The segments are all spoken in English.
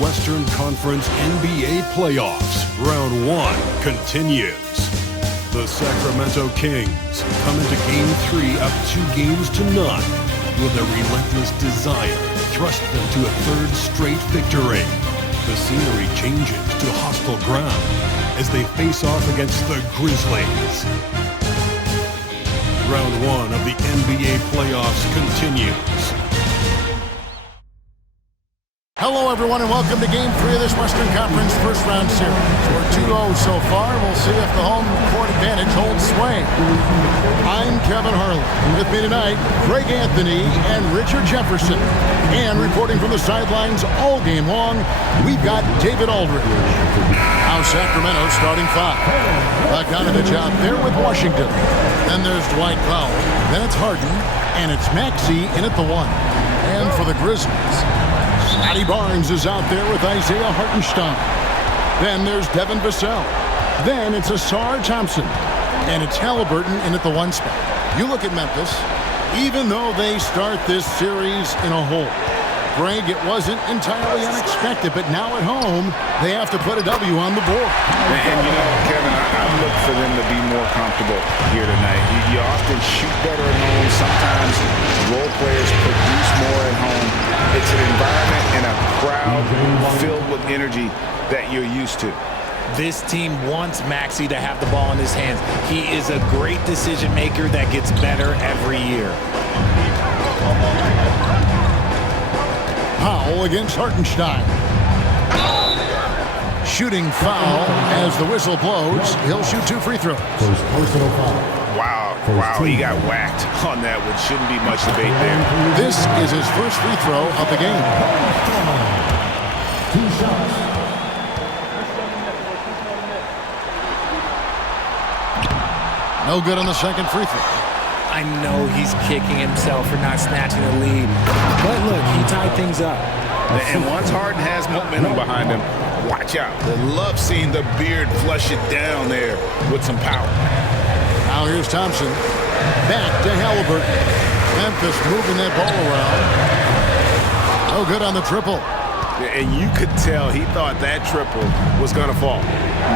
Western Conference NBA playoffs. Round 1 continues. The Sacramento Kings come into Game 3 up 2-0 with a relentless desire thrust them to a third straight victory. The scenery changes to hostile ground as they face off against the Grizzlies. Round 1 of the NBA playoffs continues. Hello, everyone, and welcome to Game 3 of this Western Conference first-round series. We're 2-0 so far. We'll see if the home court advantage holds sway. I'm Kevin Harlan. With me tonight, Greg Anthony and Richard Jefferson. And reporting from the sidelines all game long, we've got David Aldridge. Now Sacramento starting 5. Bogdanovich out there with Washington. Then there's Dwight Powell. Then it's Harden. And it's Maxey in at the 1. And for the Grizzlies, Scotty Barnes is out there with Isaiah Hartenstein. Then there's Devin Vassell. Then it's Asar Thompson. And it's Halliburton in at the 1 spot. You look at Memphis, even though they start this series in a hole. Greg, it wasn't entirely unexpected, but now at home, they have to put a W on the board. And you know, Kevin, I look for them to be more comfortable here tonight. You often shoot better at home. Sometimes role players produce more at home. It's an environment and a crowd filled with energy that you're used to. This team wants Maxey to have the ball in his hands. He is a great decision maker that gets better every year. Powell against Hartenstein. Shooting foul as the whistle blows. He'll shoot 2 free throws. Wow, he got whacked on that one. Shouldn't be much debate there. This is his first free throw of the game. 2 shots. No good on the second free throw. I know he's kicking himself for not snatching the lead. But look, he tied things up. And once Harden has momentum behind him, watch out. I love seeing the beard flush it down there with some power. Now here's Thompson. Back to Halliburton. Memphis moving that ball around. No good on the triple. And you could tell he thought that triple was going to fall.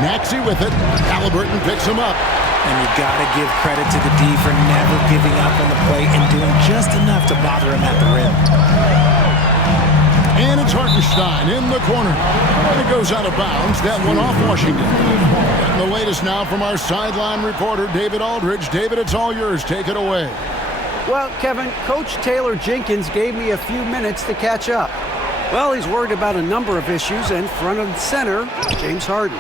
Maxey with it. Halliburton picks him up. And you got to give credit to the D for never giving up on the play and doing just enough to bother him at the rim. And it's Hartenstein in the corner. And it goes out of bounds. That one off Washington. And the latest now from our sideline reporter, David Aldridge. David, it's all yours. Take it away. Well, Kevin, Coach Taylor Jenkins gave me a few minutes to catch up. Well, he's worried about a number of issues, and front and center, James Harden.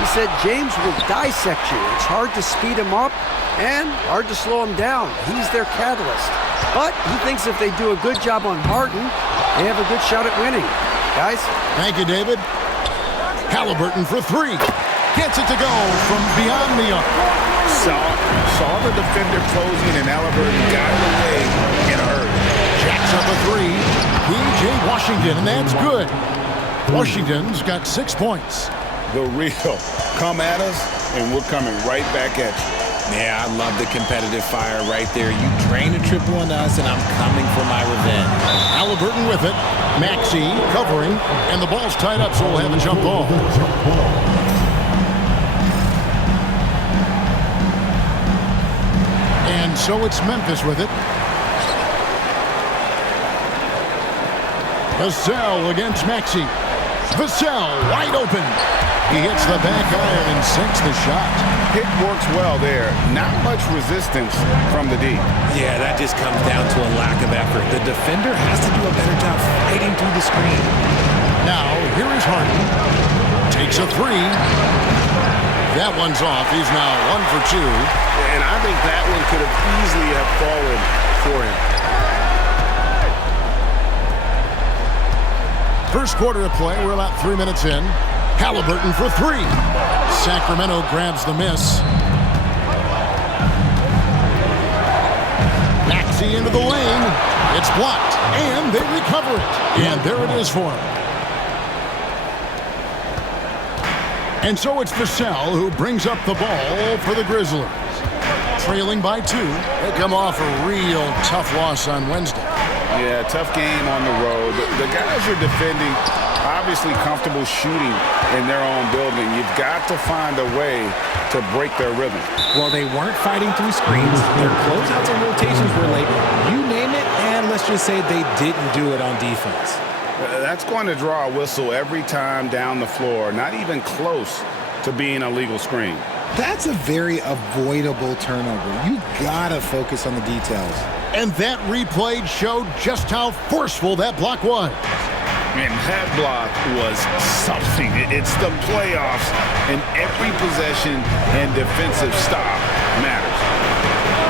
He said James will dissect you. It's hard to speed him up and hard to slow him down. He's their catalyst. But he thinks if they do a good job on Harden, they have a good shot at winning. Guys? Thank you, David. Halliburton for 3. Gets it to go from beyond the arc. Saw the defender closing, and Halliburton got it away in a hurry. Jacks up a 3. P.J. Washington, and that's good. Washington's got 6 points. The real. Come at us, and we're coming right back at you. Yeah, I love the competitive fire right there. You drain a triple on us, and I'm coming for my revenge. Halliburton with it. Maxey covering, and the ball's tied up, so we'll have a jump ball. And so it's Memphis with it. Vassell against Maxey. Vassell wide open. He hits the back iron and sinks the shot. Pick works well there. Not much resistance from the D. Yeah, that just comes down to a lack of effort. The defender has to do a better job fighting through the screen. Now, here is Harden. Takes a 3. That one's off. He's now 1 for 2. And I think that one could have easily have fallen for him. First quarter of play, we're about 3 minutes in. Halliburton for 3. Sacramento grabs the miss. Maxey into the lane. It's blocked, and they recover it. And there it is for him. And so it's Vassell who brings up the ball for the Grizzlies. Trailing by 2. They come off a real tough loss on Wednesday. Yeah, tough game on the road. The guys are defending obviously comfortable shooting in their own building. You've got to find a way to break their rhythm. Well, they weren't fighting through screens. Their closeouts and rotations were late. You name it, and let's just say they didn't do it on defense. That's going to draw a whistle every time down the floor. Not even close to being a legal screen. That's a very avoidable turnover. You gotta focus on the details. And that replay showed just how forceful that block was. And that block was something. It's the playoffs, and every possession and defensive stop matters.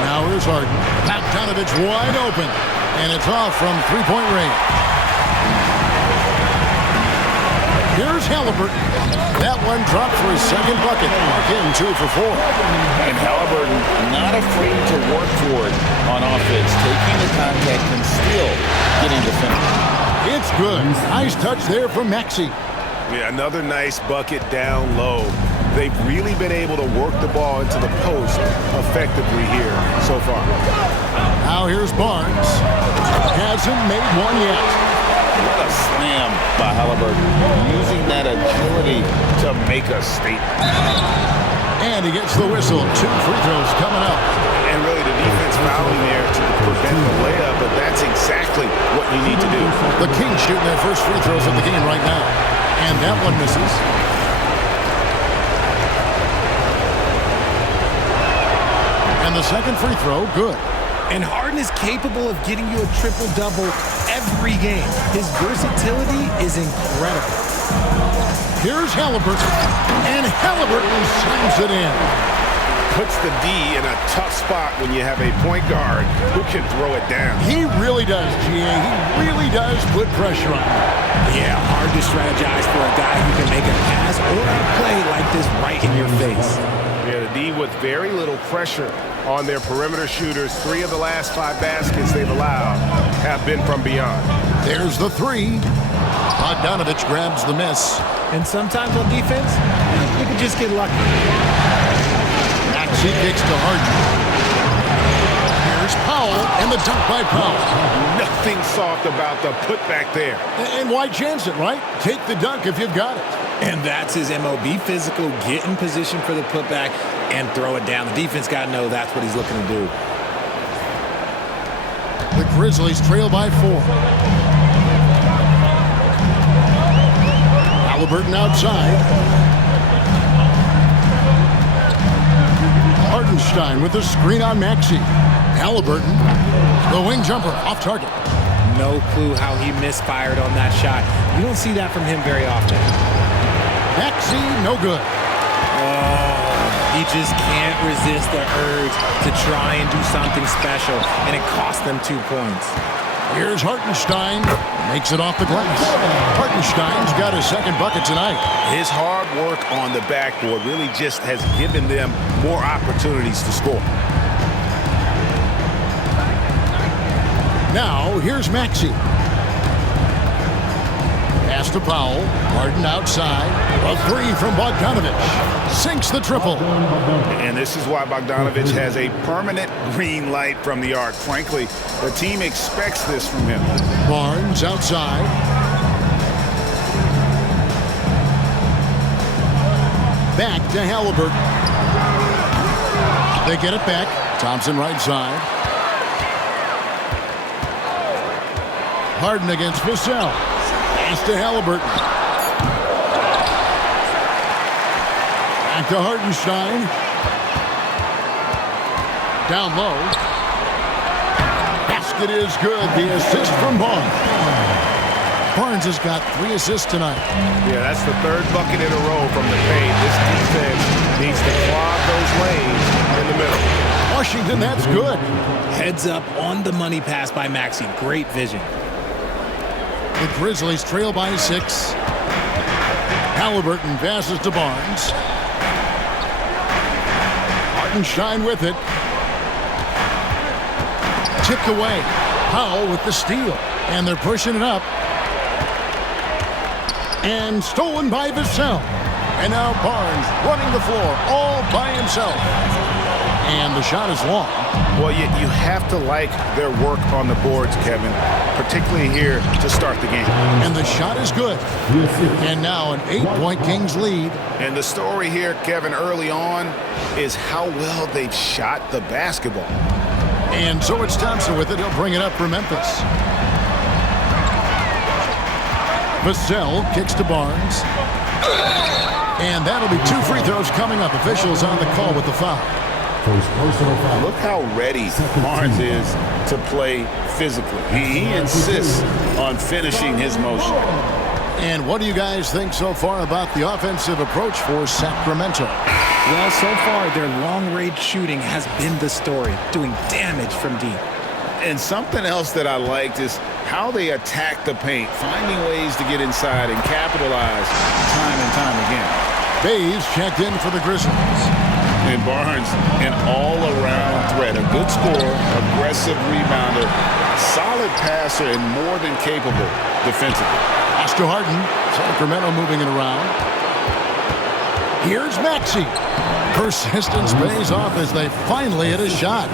Now here's Harden. Bogdanovich wide open, and it's off from three-point range. Here's Halliburton. That one dropped for his second bucket. Again, 2 for 4. And Halliburton not afraid to work for it on offense, taking the contact and still getting the finish. It's good. Nice touch there from Maxey. Yeah, another nice bucket down low. They've really been able to work the ball into the post effectively here so far. Now here's Barnes. Hasn't made one yet. What a slam by Halliburton, using that agility to make a statement. And he gets the whistle. 2 free throws coming up. And really the defense fouling there to prevent the layup, but that's exactly what you need to do. The Kings shooting their first free throws of the game right now. And that one misses. And the second free throw, good. And Harden is capable of getting you a triple-double every game. His versatility is incredible. Here's Halliburton. And Halliburton slams it in. Puts the D in a tough spot when you have a point guard who can throw it down. He really does, GA. He really does put pressure on him. Yeah, hard to strategize for a guy who can make a pass or a play like this right in your face. Yeah, the D with very little pressure on their perimeter shooters. 3 of the last 5 baskets they've allowed have been from beyond. There's the 3. Bogdanovich grabs the miss. And sometimes on defense, you can just get lucky. Maxey kicks to Harden. Here's Powell, and the dunk by Powell. Nothing soft about the putback there. And why chance it, right? Take the dunk if you've got it. And that's his MO. Be physical, get in position for the putback, and throw it down. The defense got to know that's what he's looking to do. The Grizzlies trail by 4. Halliburton outside. Hartenstein with the screen on Maxey. Halliburton, the wing jumper, off target. No clue how he misfired on that shot. You don't see that from him very often. Maxey, no good. He just can't resist the urge to try and do something special, and it cost them 2 points. Here's Hartenstein. Makes it off the glass. Hartenstein's got his second bucket tonight. His hard work on the backboard really just has given them more opportunities to score. Now, here's Maxey. Pass to Powell. Harden outside. A 3 from Bogdanovich. Sinks the triple. And this is why Bogdanovich has a permanent green light from the arc. Frankly, the team expects this from him. Barnes outside. Back to Halliburton. They get it back. Thompson right side. Harden against Vassell. Pass to Halliburton. Back to Hartenstein. Down low. Basket is good. The assist from Barnes. Barnes has got 3 assists tonight. Yeah, that's the 3rd bucket in a row from the paint. This defense needs to clog those lanes in the middle. Washington, that's good. Heads up on the money pass by Maxey. Great vision. The Grizzlies trail by 6. Halliburton passes to Barnes. Hartenstein with it. Tipped away. Powell with the steal. And they're pushing it up. And stolen by Vassell. And now Barnes running the floor all by himself. And the shot is long. Well, you have to like their work on the boards, Kevin, particularly here to start the game. And the shot is good. And now an 8-point Kings lead. And the story here, Kevin, early on is how well they've shot the basketball. And so it's Thompson with it. He'll bring it up for Memphis. Vassell kicks to Barnes. And that'll be 2 free throws coming up. Officials on the call with the foul. Look how ready Barnes is to play physically. He insists on finishing his motion. And what do you guys think so far about the offensive approach for Sacramento? Well, so far, their long-range shooting has been the story, doing damage from deep. And something else that I liked is how they attack the paint, finding ways to get inside and capitalize time and time again. Bays checked in for the Grizzlies. And Barnes, an all-around threat, a good scorer, aggressive rebounder, solid passer, and more than capable defensively. Pass to Harden. Sacramento moving it around. Here's Maxey. Persistence pays off as they finally hit a shot.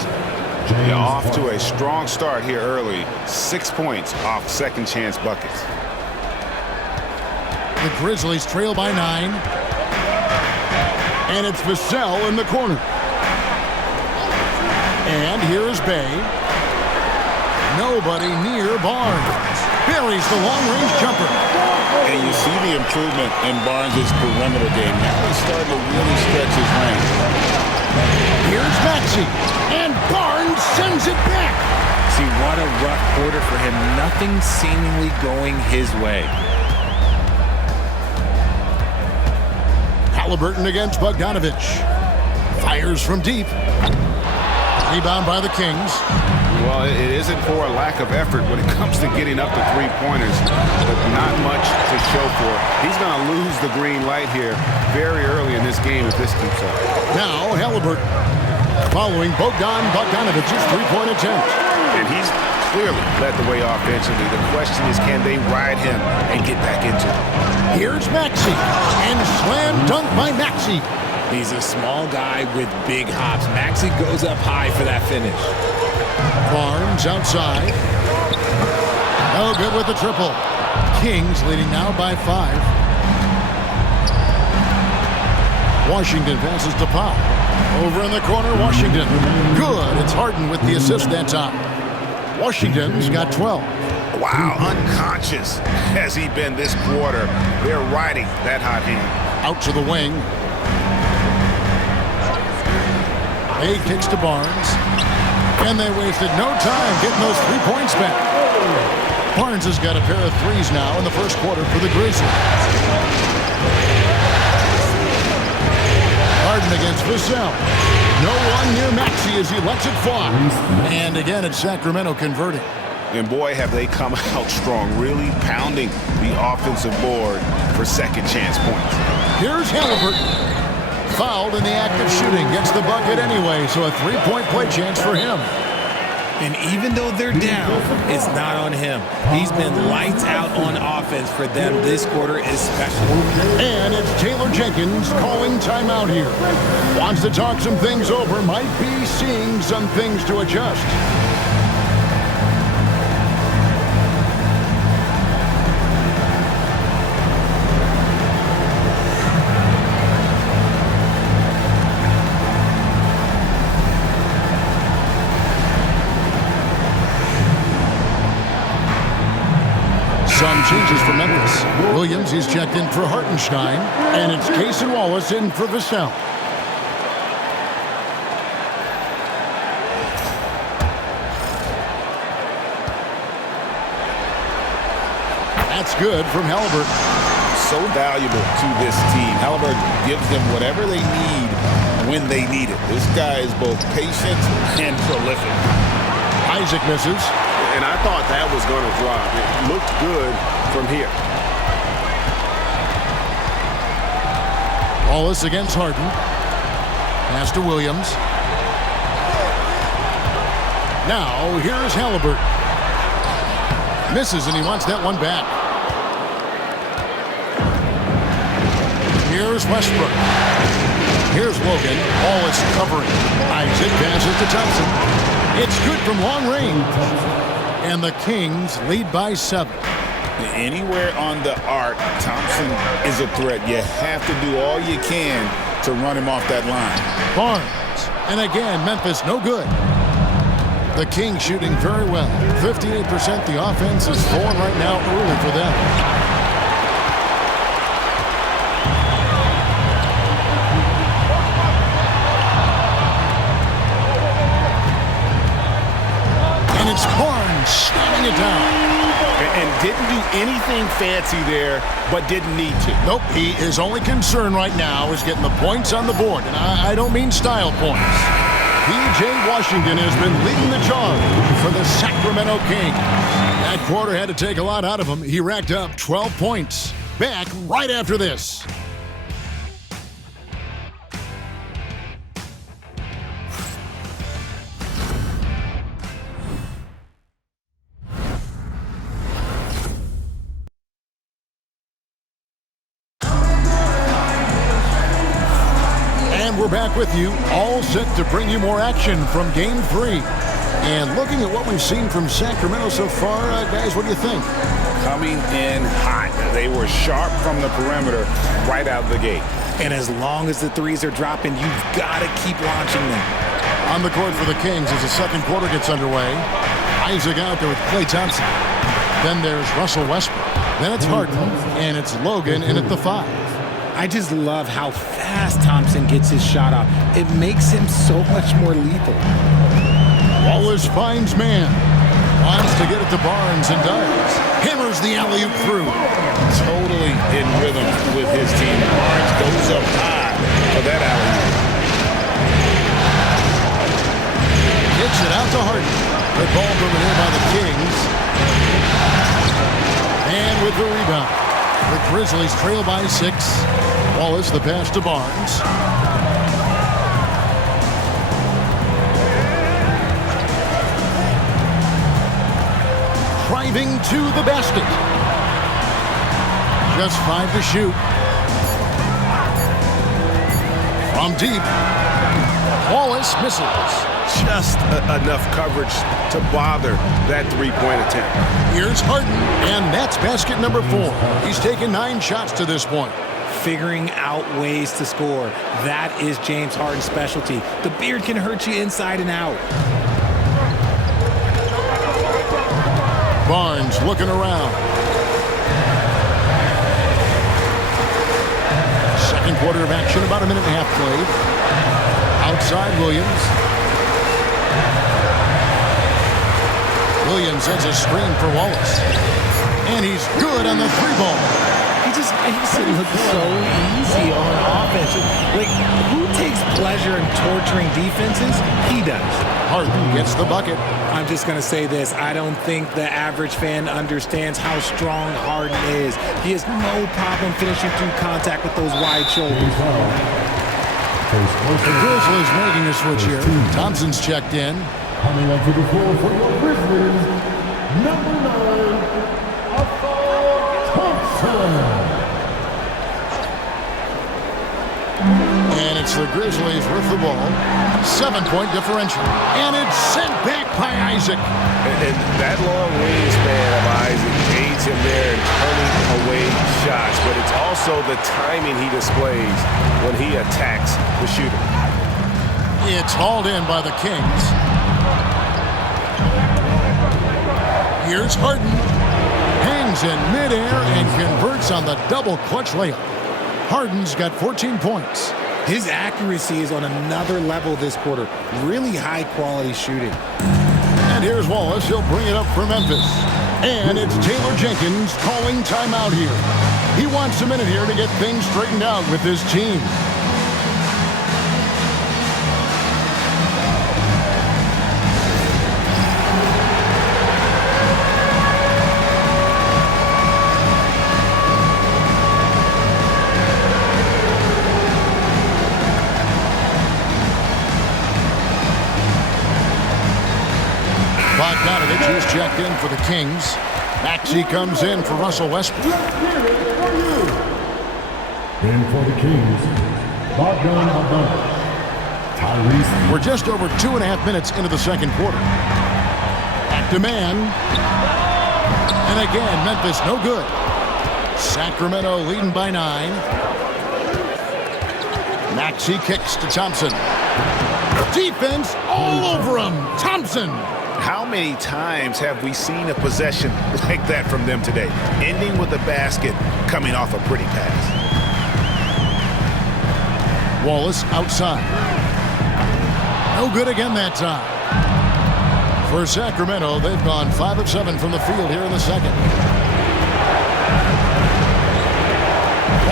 Yeah, off to a strong start here early. 6 points off second-chance buckets. The Grizzlies trail by 9. And it's Vassell in the corner. And here's Bay. Nobody near Barnes. Buries the long-range jumper. And you see the improvement in Barnes' perimeter game. Now he's starting to really stretch his range. Here's Maxey. And Barnes sends it back. See, what a rough quarter for him. Nothing seemingly going his way. Halliburton against Bogdanovich. Fires from deep. Rebound by the Kings. Well, it isn't for a lack of effort when it comes to getting up to three-pointers, but not much to show for. He's going to lose the green light here very early in this game if this keeps up. Now Halliburton following Bogdanovich's three-point attempt. And he's clearly led the way offensively. The question is, can they ride him and get back into it? Here's Maxey, and slam dunk by Maxey. He's a small guy with big hops. Maxey goes up high for that finish. Barnes outside. Oh, good with the triple. Kings leading now by 5. Washington passes to Pop. Over in the corner, Washington. Good. It's Harden with the assist that time. Washington's got 12. Wow, unconscious has he been this quarter. They're riding that hot hand. Out to the wing. Hay kicks to Barnes. And they wasted no time getting those 3 points back. Barnes has got a pair of threes now in the first quarter for the Grizzlies. Harden against Vassell. No one near Maxey as he lets it fly. And again, it's Sacramento converting. And boy, have they come out strong, really pounding the offensive board for second chance points. Here's Halliburton. Fouled in the act of shooting. Gets the bucket anyway, so a 3-point play chance for him. And even though they're down, it's not on him. He's been lights out on offense for them this quarter especially. And it's Taylor Jenkins calling timeout here. Wants to talk some things over. Might be seeing some things to adjust. Some changes for Memphis. Williams, he's checked in for Hartenstein. And it's Case and Wallace in for Vassell. That's good from Halliburton. So valuable to this team. Halliburton gives them whatever they need when they need it. This guy is both patient and prolific. Isaac misses. And I thought that was going to drop. It looked good from here. Wallace against Harden. Pass to Williams. Now, here's Halliburton. Misses, and he wants that one back. Here's Westbrook. Here's Logan. Wallace covering. Isaac passes to Thompson. It's good from long range. And the Kings lead by 7. Anywhere on the arc, Thompson is a threat. You have to do all you can to run him off that line. Barnes. And again, Memphis no good. The Kings shooting very well. 58%. The offense is falling right now early for them. And it's Barnes slamming it down. And didn't do anything fancy there, but didn't need to. Nope, his only concern right now is getting the points on the board. And I don't mean style points. P.J. Washington has been leading the charge for the Sacramento Kings. That quarter had to take a lot out of him. He racked up 12 points. Back right after this. We're back with you, all set to bring you more action from Game 3. And looking at what we've seen from Sacramento so far, guys, what do you think? Coming in hot. They were sharp from the perimeter right out of the gate. And as long as the threes are dropping, you've got to keep launching them. On the court for the Kings as the second quarter gets underway. Isaac out there with Klay Thompson. Then there's Russell Westbrook. Then it's Harden, and it's Logan in at the 5. I just love how fast Thompson gets his shot off. It makes him so much more lethal. Wallace finds man. Wants to get it to Barnes and does. Hammers the alley-oop through. Totally in rhythm with his team. Barnes goes up high for that alley-oop. Kicks it out to Harden. Good ball moving in by the Kings. And with the rebound. The Grizzlies trail by 6. Wallace the pass to Barnes. Driving to the basket. Just 5 to shoot. From deep. Wallace misses. Just enough coverage to bother that three-point attempt. Here's Harden, and that's basket number 4. He's taken 9 shots to this point. Figuring out ways to score. That is James Harden's specialty. The beard can hurt you inside and out. Barnes looking around. Second quarter of action, about a minute and a half played. Outside Williams. Williams sends a screen for Wallace. And he's good on the 3-ball. He just makes it look so easy on offense. Like, who takes pleasure in torturing defenses? He does. Harden gets the bucket. I'm just going to say this. I don't think the average fan understands how strong Harden is. He has no problem finishing through contact with those wide shoulders. The Grizzlies making a switch here. Thompson's checked in. Coming up to the floor for your Grizzlies, number 9, Thompson. And it's the Grizzlies with the ball. 7-point differential. And it's sent back by Isaac. And that long wingspan of Isaac aids him there in turning away shots. But it's also the timing he displays when he attacks the shooter. It's hauled in by the Kings. Here's Harden. Hangs in midair and converts on the double clutch layup. Harden's got 14 points. His accuracy is on another level this quarter. Really high-quality shooting. And here's Wallace. He'll bring it up for Memphis. And it's Taylor Jenkins calling timeout here. He wants a minute here to get things straightened out with his team. Bogdanovich is checked in for the Kings. Maxey comes in for Russell Westbrook. And for the Kings, Bogdanovich. Tyrese. We're just over 2.5 minutes into the second quarter. Back to man. And again, Memphis no good. Sacramento leading by 9. Maxey kicks to Thompson. Defense all over him. Thompson. How many times have we seen a possession like that from them today? Ending with a basket, coming off a pretty pass. Wallace outside. No good again that time. For Sacramento, they've gone 5 of 7 from the field here in the second.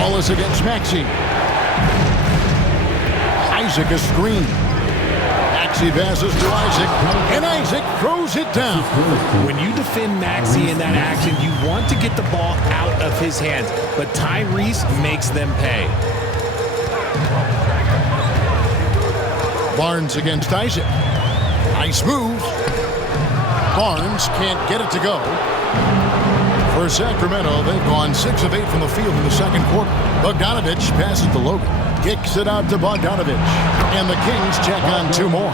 Wallace against Maxey. Isaac a screen. Maxey passes to Isaac, and Isaac throws it down. When you defend Maxey in that action, you want to get the ball out of his hands, but Tyrese makes them pay. Barnes against Isaac. Nice move. Barnes can't get it to go. For Sacramento, they've gone 6 of 8 from the field in the second quarter. Bogdanovich passes to Logan. Kicks it out to Bogdanovich. And the Kings check on 2 more.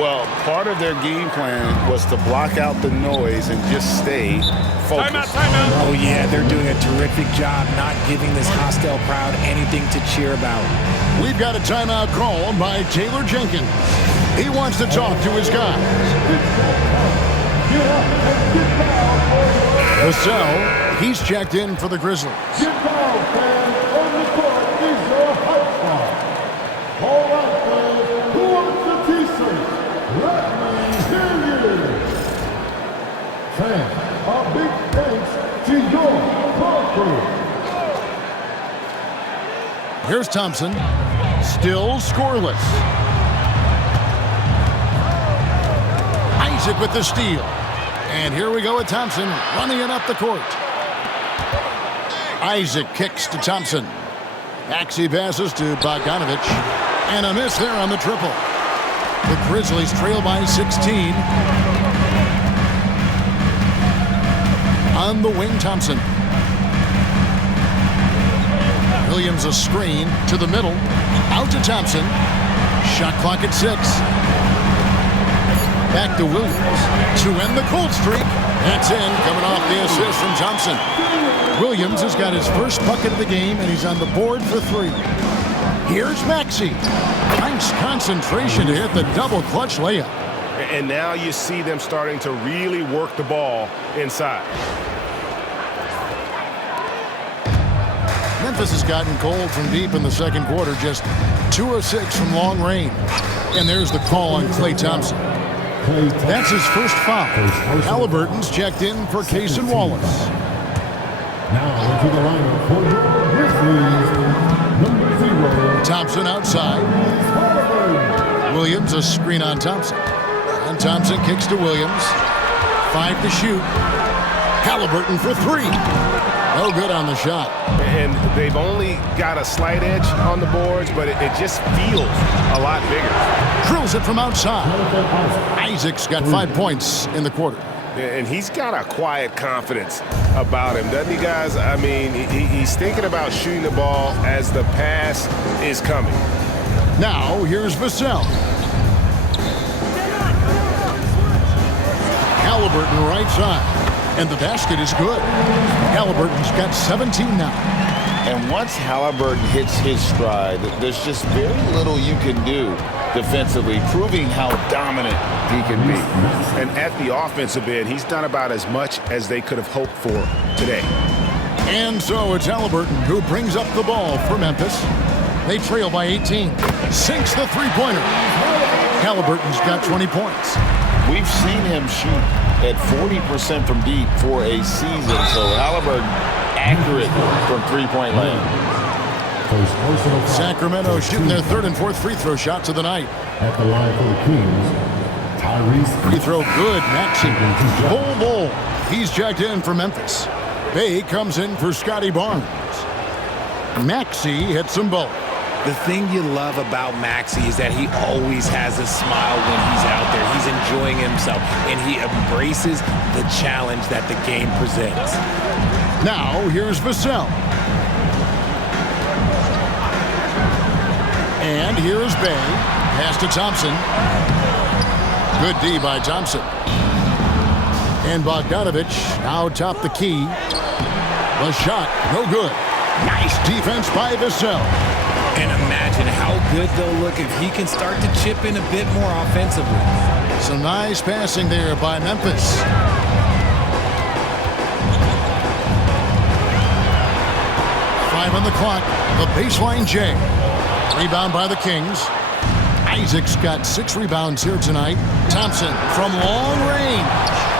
Well, part of their game plan was to block out the noise and just stay focused. Timeout. Oh, yeah, they're doing a terrific job not giving this hostile crowd anything to cheer about. We've got a timeout call by Taylor Jenkins. He wants to talk to his guys. Vassell, he's checked in for the Grizzlies. Get down, fans. On the court, these are a hype squad. All right, fans. Who wants the T-shirt? Let me hear you. Fans, a big thanks to your call crew. Here's Thompson. Still scoreless. Isaac with the steal. And here we go with Thompson running it up the court. Isaac kicks to Thompson. Maxey passes to Bogdanovich. And a miss there on the triple. The Grizzlies trail by 16. On the wing, Thompson. Williams a screen to the middle. Out to Thompson. Shot clock at 6. Back to Williams to end the cold streak. That's in, coming off the assist from Thompson. Williams has got his first bucket of the game, and he's on the board for 3. Here's Maxey. Nice concentration to hit the double clutch layup. And now you see them starting to really work the ball inside. Memphis has gotten cold from deep in the second quarter, just 2 of 6 from long range. And there's the call on Klay Thompson. That's his first foul. Halliburton's checked in for Cason Wallace. Now into the lineup for your Grizzlies, number 0. Thompson outside. Williams a screen on Thompson. And Thompson kicks to Williams. 5 to shoot. Halliburton for 3. No good on the shot. And they've only got a slight edge on the boards, but it just feels a lot bigger. Drills it from outside. Isaac's got 5 points in the quarter. And he's got a quiet confidence about him, doesn't he, guys? I mean, he's thinking about shooting the ball as the pass is coming. Now, here's Vassell. Halliburton right side. And the basket is good. Halliburton's got 17 now. And once Halliburton hits his stride, there's just very little you can do defensively, proving how dominant he can be. And at the offensive end, he's done about as much as they could have hoped for today. And so it's Halliburton who brings up the ball for Memphis. They trail by 18. Sinks the three-pointer. Halliburton's got 20 points. We've seen him shoot at 40% from deep for a season, so Halliburton accurate from three-point land. Sacramento shooting their 3rd and 4th free throw shots of the night. At the line for the Kings, Tyrese. Free throw good, Maxey. Bull. He's checked in for Memphis. Bay comes in for Scotty Barnes. Maxey hits them both. The thing you love about Maxey is that he always has a smile when he's out there. He's enjoying himself, and he embraces the challenge that the game presents. Now, here's Vassell. And here is Bay. Pass to Thompson. Good D by Thompson. And Bogdanovich now top the key. The shot, no good. Nice defense by Vassell. And imagine how good they'll look if he can start to chip in a bit more offensively. Some nice passing there by Memphis. Five on the clock. The baseline J. Rebound by the Kings. Isaac's got 6 rebounds here tonight. Thompson from long range.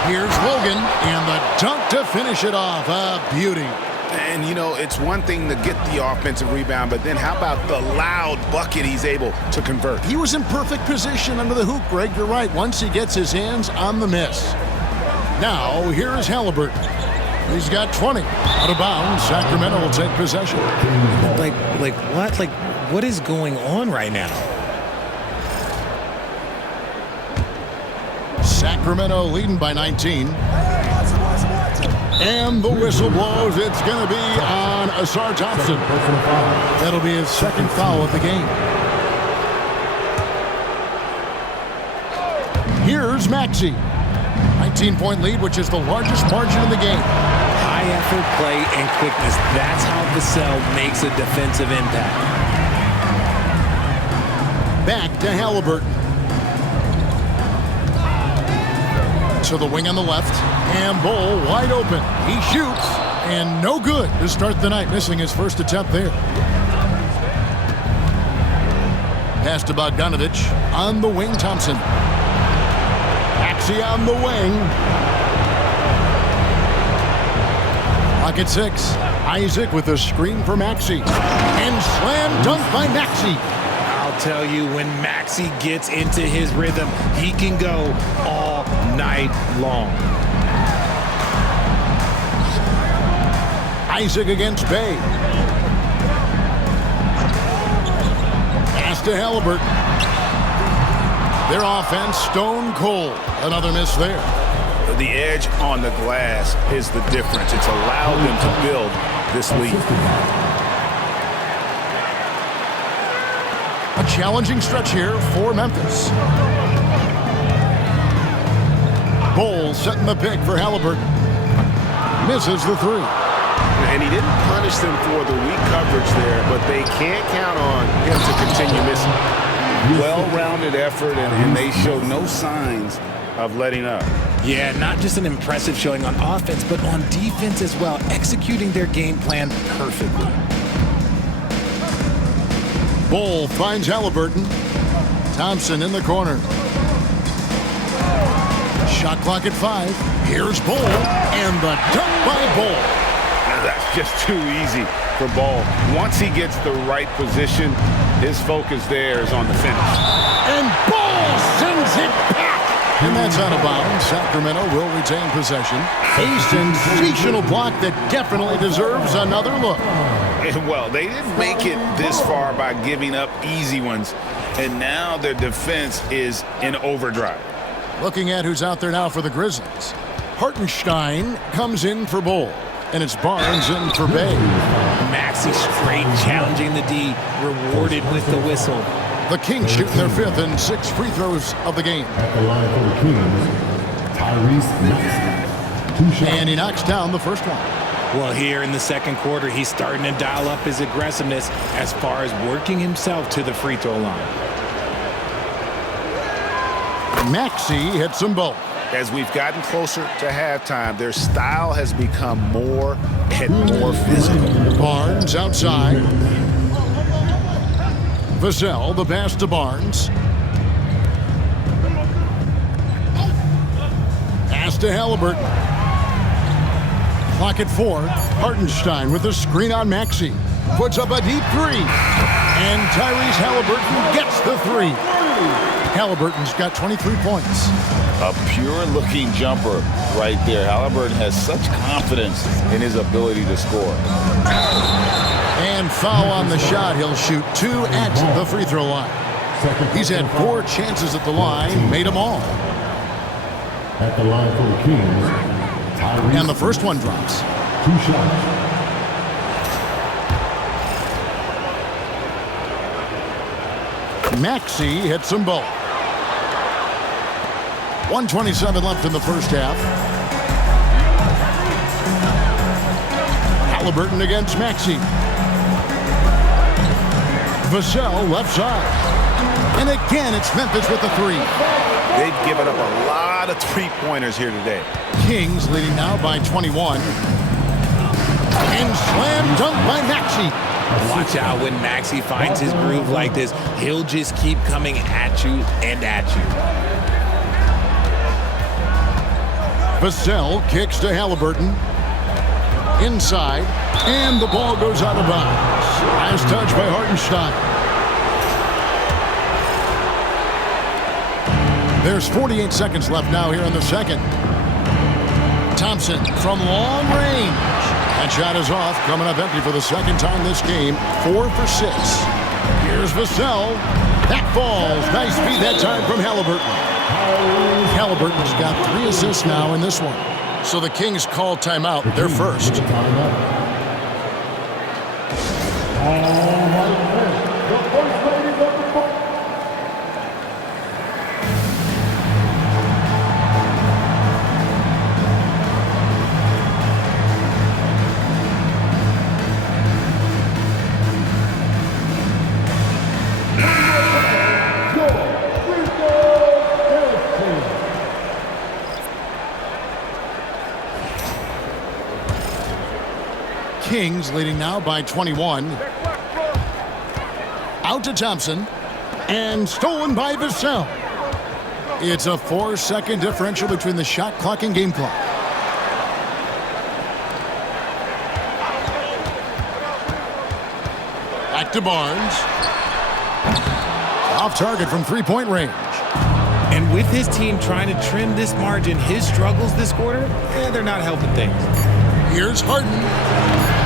Here's Logan, and the dunk to finish it off. A beauty. And, you know, it's one thing to get the offensive rebound, but then how about the loud bucket he's able to convert? He was in perfect position under the hoop, Greg. You're right. Once he gets his hands on the miss. Now, here is Halliburton. He's got 20. Out of bounds. Sacramento will take possession. Like what? Like, what is going on right now? Sacramento leading by 19. And the whistle blows. It's going to be on Asar Thompson. That'll be his second foul of the game. Here's Maxey. 19-point lead, which is the largest margin in the game. High effort play and quickness. That's how Vassell makes a defensive impact. Back to Halliburton. To the wing on the left, and Bull wide open. He shoots, and no good to start the night, missing his first attempt there. Pass to Bogdanovich. On the wing, Thompson. Maxey on the wing. Pocket 6. Isaac with a screen for Maxey. And slam dunk by Maxey. I'll tell you, when Maxey gets into his rhythm, he can go all night long. Isaac against Bay. Pass to Halliburton. Their offense stone cold. Another miss there. The edge on the glass is the difference. It's allowed them to build this lead. A challenging stretch here for Memphis. Bull setting the pick for Halliburton. Misses the 3. And he didn't punish them for the weak coverage there, but they can't count on him to continue missing. Well-rounded effort, and they show no signs of letting up. Yeah, not just an impressive showing on offense, but on defense as well, executing their game plan perfectly. Bull finds Halliburton. Thompson in the corner. Shot clock at 5. Here's Bull, and the dunk by Bull. That's just too easy for Bull. Once he gets the right position, his focus there is on the finish. And Bull sends it back. And that's out of bounds. Sacramento will retain possession. A sensational block that definitely deserves another look. Well, they didn't make it this far by giving up easy ones, and now their defense is in overdrive. Looking at who's out there now for the Grizzlies. Hartenstein comes in for Bull, and it's Barnes in for Bay. Maxey straight challenging the D, rewarded with the whistle. The Kings shooting their 5th and 6th free throws of the game. At the line for the Kings, Tyrese Maxey. 2 shots. And he knocks down the first one. Well, here in the second quarter, he's starting to dial up his aggressiveness as far as working himself to the free throw line. Maxey hits them both. As we've gotten closer to halftime, their style has become more and more physical. Barnes outside. Vassell, the pass to Barnes. Pass to Halliburton. Clock at 4. Hartenstein with a screen on Maxey. Puts up a deep 3. And Tyrese Halliburton gets the 3. Halliburton's got 23 points. A pure-looking jumper right there. Halliburton has such confidence in his ability to score. And foul on the shot. He'll shoot 2 at the free throw line. He's had 4 chances at the line, made them all. At the line for the Kings, Tyrese. And the first one drops. 2 shots. Maxey hits them both. 1:27 left in the first half. Halliburton against Maxey. Vassell left side. And again, it's Memphis with the three. They've given up a lot of three-pointers here today. Kings leading now by 21. And slam dunk by Maxey. Watch out when Maxey finds his groove like this. He'll just keep coming at you and at you. Vassell kicks to Halliburton. Inside. And the ball goes out of bounds. Last touch by Hartenstein. There's 48 seconds left now here in the second. Thompson from long range. That shot is off, coming up empty for the second time this game. 4 for 6. Here's Vassell. That falls. Nice feed that time from Halliburton. Halliburton's got 3 assists now in this one. So the Kings call timeout. They're first. Kings leading now by 21. Out to Thompson. And stolen by Vassell. It's a 4-second differential between the shot clock and game clock. Back to Barnes. Off target from three-point range. And with his team trying to trim this margin, his struggles this quarter, they're not helping things. Here's Harden.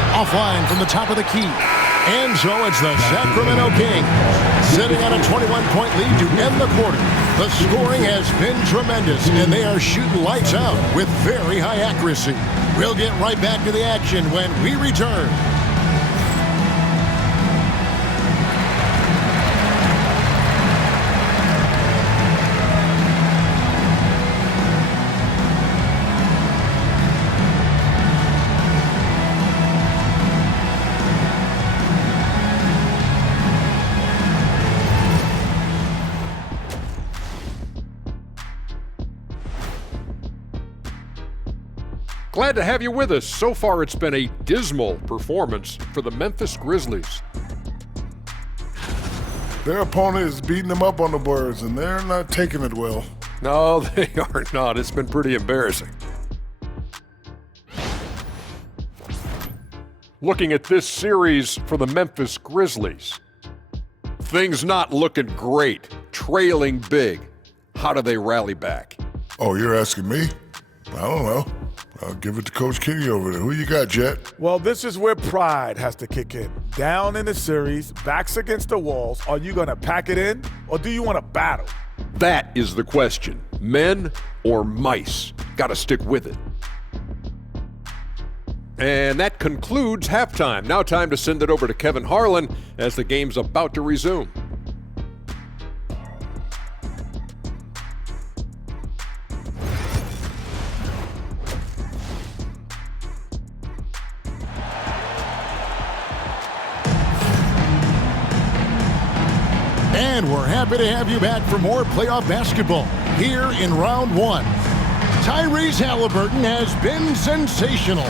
Offline from the top of the key. And so it's the Sacramento Kings sitting on a 21-point lead to end the quarter. The scoring has been tremendous, and they are shooting lights out with very high accuracy. We'll get right back to the action when we return. Glad to have you with us. So far, it's been a dismal performance for the Memphis Grizzlies. Their opponent is beating them up on the boards, and they're not taking it well. No, they are not. It's been pretty embarrassing. Looking at this series for the Memphis Grizzlies, things not looking great, trailing big. How do they rally back? Oh, you're asking me? I don't know. I'll give it to Coach Kenny over there. Who you got, Jet? Well, this is where pride has to kick in. Down in the series, backs against the walls. Are you going to pack it in, or do you want to battle? That is the question. Men or mice? Got to stick with it. And that concludes halftime. Now time to send it over to Kevin Harlan as the game's about to resume. And we're happy to have you back for more playoff basketball here in round one. Tyrese Halliburton has been sensational.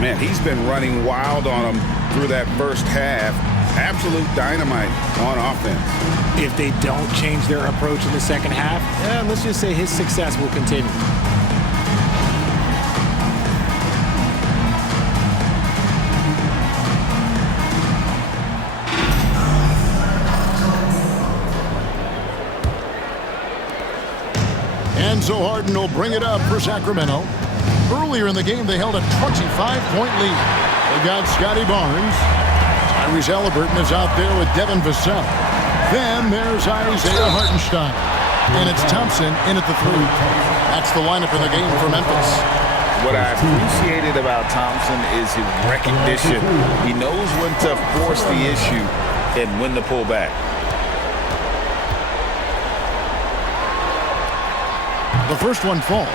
Man, he's been running wild on them through that first half. Absolute dynamite on offense. If they don't change their approach in the second half, let's just say his success will continue. And so Harden will bring it up for Sacramento. Earlier in the game, they held a 25-point lead. They got Scotty Barnes. Tyrese Halliburton is out there with Devin Vassell. Then there's Isaiah Hartenstein. And it's Thompson in at the three. That's the lineup in the game for Memphis. What I appreciated about Thompson is his recognition. He knows when to force the issue and when to pull back. The first one falls.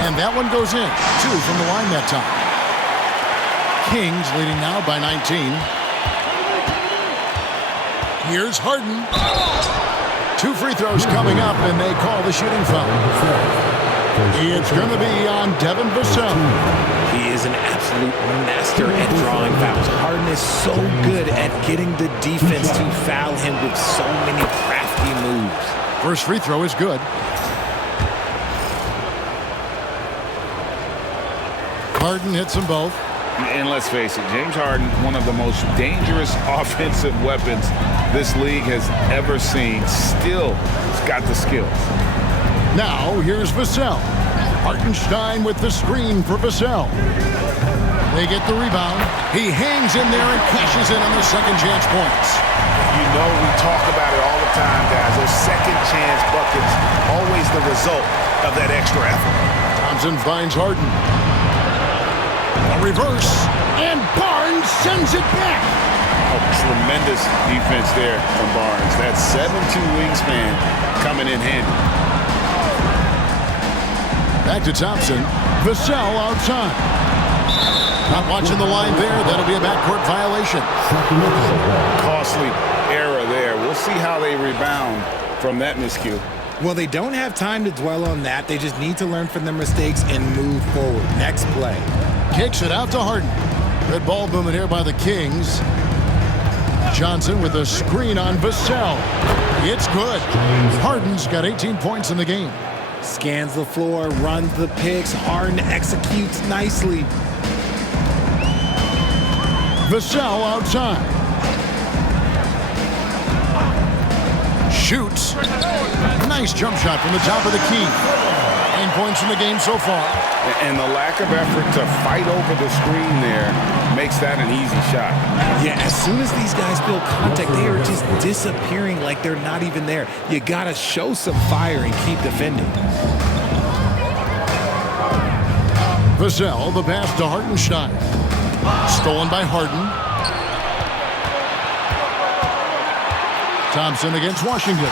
And that one goes in. 2 from the line that time. Kings leading now by 19. Here's Harden. 2 free throws coming up, and they call the shooting foul. It's going to be on Devin Vassell. He is an absolute master at drawing fouls. Harden is so good at getting the defense to foul him with so many crafty moves. First free throw is good. Harden hits them both. And let's face it, James Harden, one of the most dangerous offensive weapons this league has ever seen. Still, he's got the skills. Now, here's Vassell. Hartenstein with the screen for Vassell. They get the rebound. He hangs in there and cashes in on the second chance points. You know, we talk about it all the time, guys. Those second chance buckets, always the result of that extra effort. Thompson finds Harden. A reverse, and Barnes sends it back. Oh, tremendous defense there from Barnes. That 7'2" wingspan coming in handy. Back to Thompson. Vassell outside. Not watching the line there. That'll be a backcourt violation. Costly error there. We'll see how they rebound from that miscue. Well, they don't have time to dwell on that. They just need to learn from their mistakes and move forward. Next play. Kicks it out to Harden. Good ball movement here by the Kings. Johnson with a screen on Vassell. It's good. Harden's got 18 points in the game. Scans the floor, runs the picks. Harden executes nicely. Vassell outside. Shoots. Nice jump shot from the top of the key. 9 points in the game so far. And the lack of effort to fight over the screen there makes that an easy shot. Yeah, as soon as these guys feel contact, they are just disappearing like they're not even there. You got to show some fire and keep defending. Vassell, the pass to Hartenstein. Stolen by Harden. Thompson against Washington.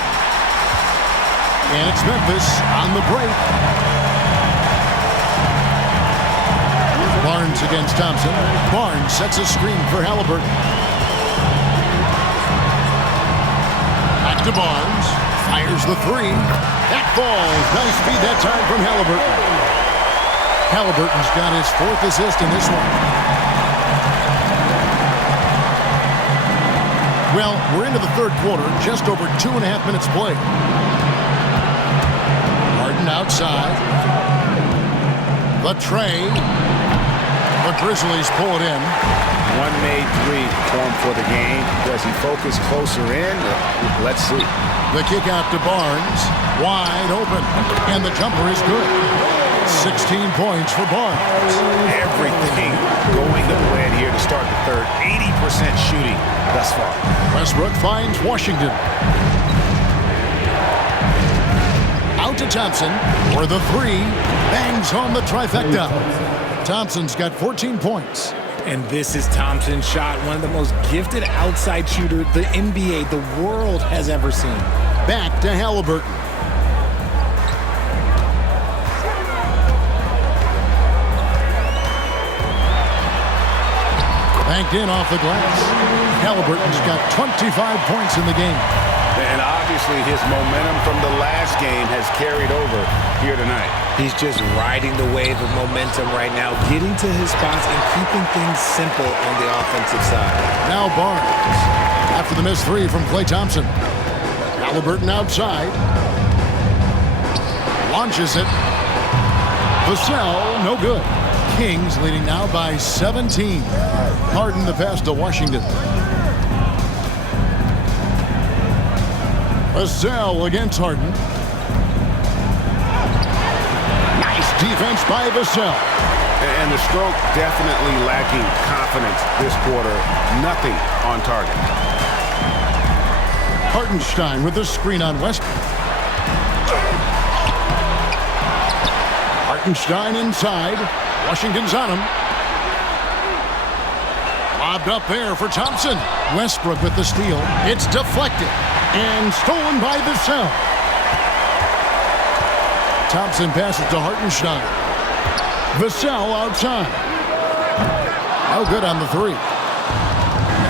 And it's Memphis on the break. Barnes against Thompson. Barnes sets a screen for Halliburton. Back to Barnes. Fires the three. That falls. Nice feed that time from Halliburton. Halliburton's got his 4th assist in this one. Well, we're into the 3rd quarter. Just over 2.5 minutes played. Harden outside. The tray. The Grizzlies pull it in. One made three form for the game. Does he focus closer in? Let's see. The kick out to Barnes. Wide open. And the jumper is good. 16 points for Barnes. Everything going to plan here to start the 3rd. 80% shooting thus far. Westbrook finds Washington. Out to Thompson, where the three bangs home the trifecta. Thompson's got 14 points. And this is Thompson's shot, one of the most gifted outside shooter the NBA, the world has ever seen. Back to Halliburton. Banked in off the glass. Halliburton's got 25 points in the game. And obviously his momentum from the last game has carried over here tonight. He's just riding the wave of momentum right now, getting to his spots and keeping things simple on the offensive side. Now Barnes. After the missed three from Klay Thompson. Halliburton outside. Launches it. Vassell, no good. Kings leading now by 17. Harden the pass to Washington. Vassell against Harden. Nice defense by Vassell. And the stroke definitely lacking confidence this quarter. Nothing on target. Hartenstein with the screen on West. Hartenstein inside. Washington's on him. Lobbed up there for Thompson. Westbrook with the steal. It's deflected and stolen by Vassell. Thompson passes to Hartenstein. Vassell outside. No good on the three.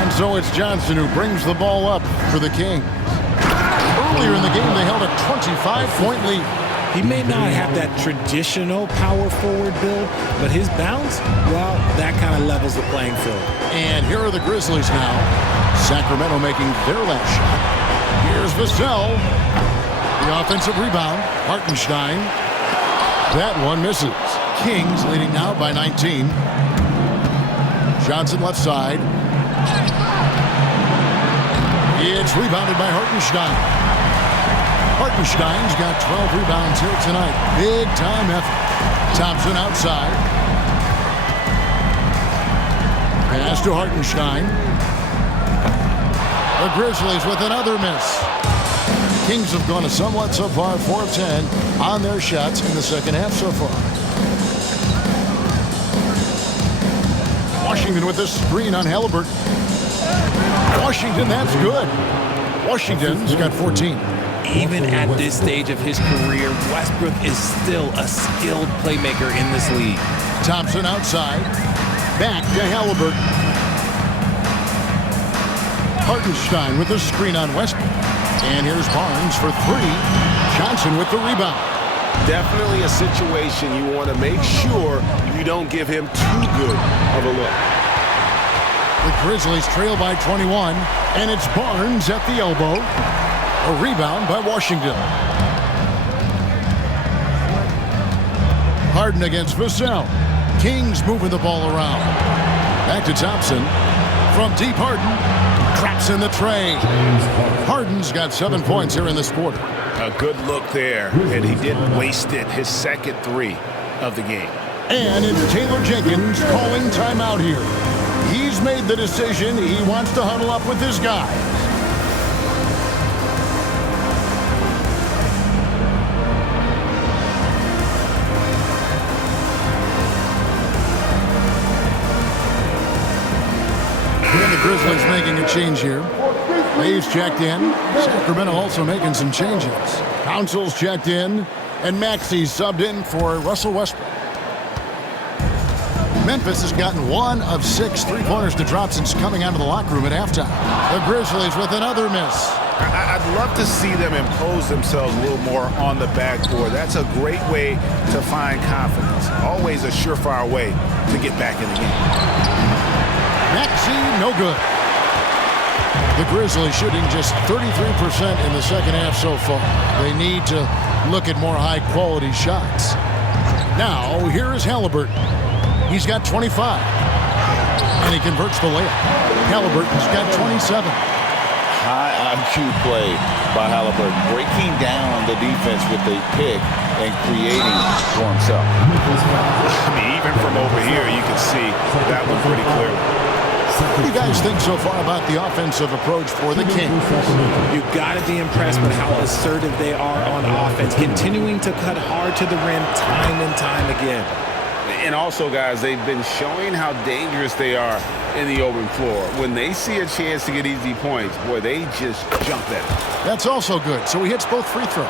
And so it's Johnson who brings the ball up for the Kings. Earlier in the game, they held a 25-point lead. He may not have that traditional power forward build, but his bounce, well, that kind of levels the playing field. And here are the Grizzlies now. Sacramento making their last shot. Here's Vassell. The offensive rebound. Hartenstein. That one misses. Kings leading now by 19. Johnson left side. It's rebounded by Hartenstein. Hartenstein's got 12 rebounds here tonight. Big time effort. Thompson outside. Pass to Hartenstein. The Grizzlies with another miss. Kings have gone a somewhat so far 4 of 10 on their shots in the second half so far. Washington with this screen on Halliburton. Washington, that's good. Washington's got 14. Even at this stage of his career, Westbrook is still a skilled playmaker in this league. Thompson outside. Back to Halliburton. Hartenstein with the screen on Westbrook. And here's Barnes for three. Johnson with the rebound. Definitely a situation you want to make sure you don't give him too good of a look. The Grizzlies trail by 21, and it's Barnes at the elbow. A rebound by Washington. Harden against Vassell. Kings moving the ball around. Back to Thompson. From deep, Harden. Traps in the tray. Harden's got 7 points here in this quarter. A good look there, and he didn't waste it. His second three of the game. And it's Taylor Jenkins calling timeout here. He's made the decision. He wants to huddle up with his guys. And the Grizzlies making a change here. Hayes checked in. Sacramento also making some changes. Council's checked in. And Maxey's subbed in for Russell Westbrook. Memphis has gotten 1 of 6 three-pointers to drop since coming out of the locker room at halftime. The Grizzlies with another miss. I'd love to see them impose themselves a little more on the backboard. That's a great way to find confidence. Always a surefire way to get back in the game. Maxey, no good. The Grizzlies shooting just 33% in the second half so far. They need to look at more high-quality shots. Now, here is Halliburton. He's got 25. And he converts the layup. Halliburton's got 27. High IQ play by Halliburton. Breaking down the defense with a pick and creating for himself. I mean, even from over here, you can see that one pretty clearly. What do you guys think so far about the offensive approach for the Kings? You've got to be impressed with how assertive they are on offense, continuing to cut hard to the rim time and time again. And also, guys, they've been showing how dangerous they are in the open floor. When they see a chance to get easy points, boy, they just jump at it. That's also good. So he hits both free throws.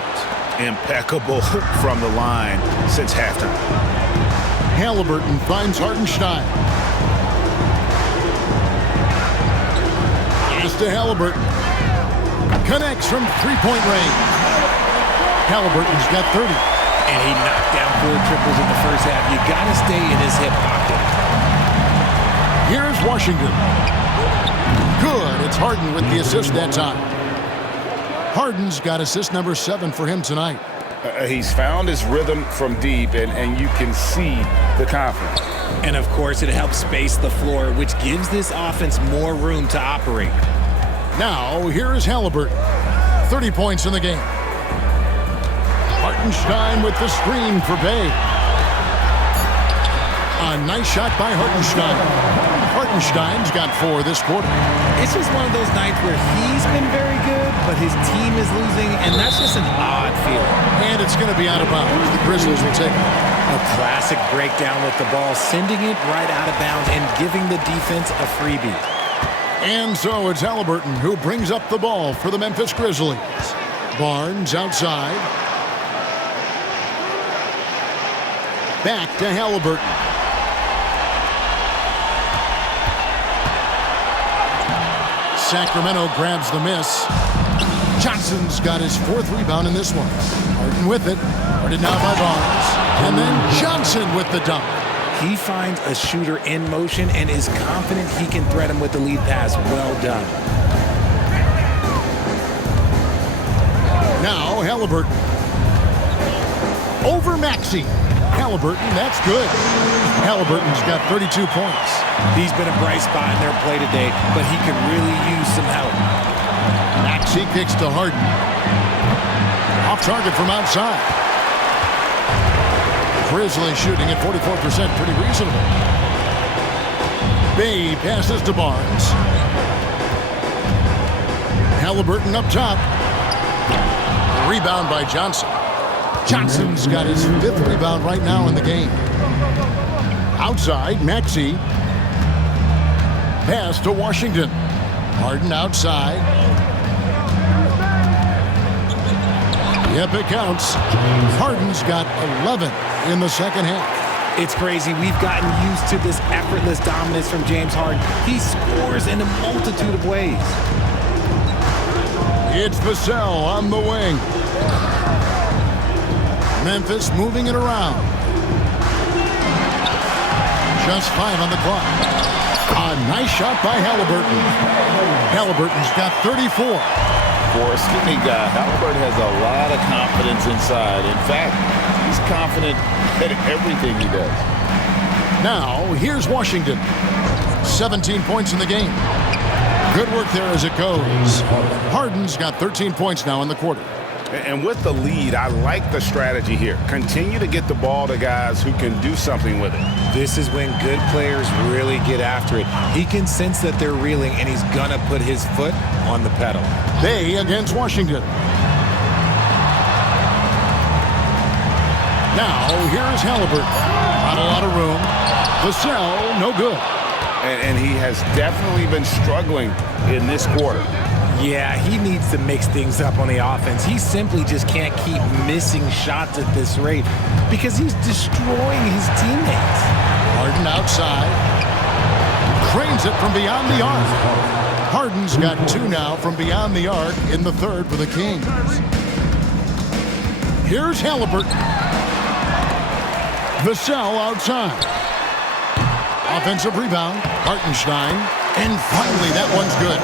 Impeccable from the line since halftime. Halliburton finds Hartenstein. Pass to Halliburton. Connects from three-point range. Halliburton's got 30. And he knocked down 4 triples in the first half. You got to stay in his hip pocket. Here's Washington. Good. It's Harden with the assist that time. Harden's got assist number 7 for him tonight. He's found his rhythm from deep, and you can see the confidence. And, of course, it helps space the floor, which gives this offense more room to operate. Now, here is Halliburton. 30 points in the game. Hartenstein with the screen for Bay. A nice shot by Hartenstein. Hartenstein's got 4 this quarter. It's just one of those nights where he's been very good, but his team is losing, and that's just an odd feeling. And it's going to be out of bounds. The Grizzlies will take it. A classic breakdown with the ball, sending it right out of bounds and giving the defense a freebie. And so it's Halliburton who brings up the ball for the Memphis Grizzlies. Barnes outside. Back to Halliburton. Sacramento grabs the miss. Johnson's got his 4th rebound in this one. Harden with it. Guarded now by Barnes. And then Johnson with the dunk. He finds a shooter in motion and is confident he can thread him with the lead pass. Well done. Now Halliburton. Over Maxey. Halliburton, that's good. Halliburton's got 32 points. He's been a bright spot in their play today, but he could really use some help. Maxey kicks to Harden. Off target from outside. Grizzlies shooting at 44%, pretty reasonable. Bay passes to Barnes. Halliburton up top. Rebound by Johnson. Johnson's got his 5th rebound right now in the game. Outside, Maxey. Pass to Washington. Harden outside. Yep, it counts. Harden's got 11 in the second half. It's crazy. We've gotten used to this effortless dominance from James Harden. He scores in a multitude of ways. It's Vassell on the wing. Memphis moving it around. Just 5 on the clock. A nice shot by Halliburton. Halliburton's got 34. For a skinny guy, Halliburton has a lot of confidence inside. In fact, he's confident at everything he does. Now, here's Washington. 17 points in the game. Good work there as it goes. Harden's got 13 points now in the quarter. And with the lead, I like the strategy here. Continue to get the ball to guys who can do something with it. This is when good players really get after it. He can sense that they're reeling, and he's going to put his foot on the pedal. Bay against Washington. Now, here's Halliburton. Not a lot of room. Vassell, no good. And he has definitely been struggling in this quarter. Yeah, he needs to mix things up on the offense. He simply just can't keep missing shots at this rate because he's destroying his teammates. Harden outside. Cranes it from beyond the arc. Harden's got 2 now from beyond the arc in the 3rd for the Kings. Here's Halliburton. Vassell outside. Offensive rebound. Hartenstein. And finally, that one's good.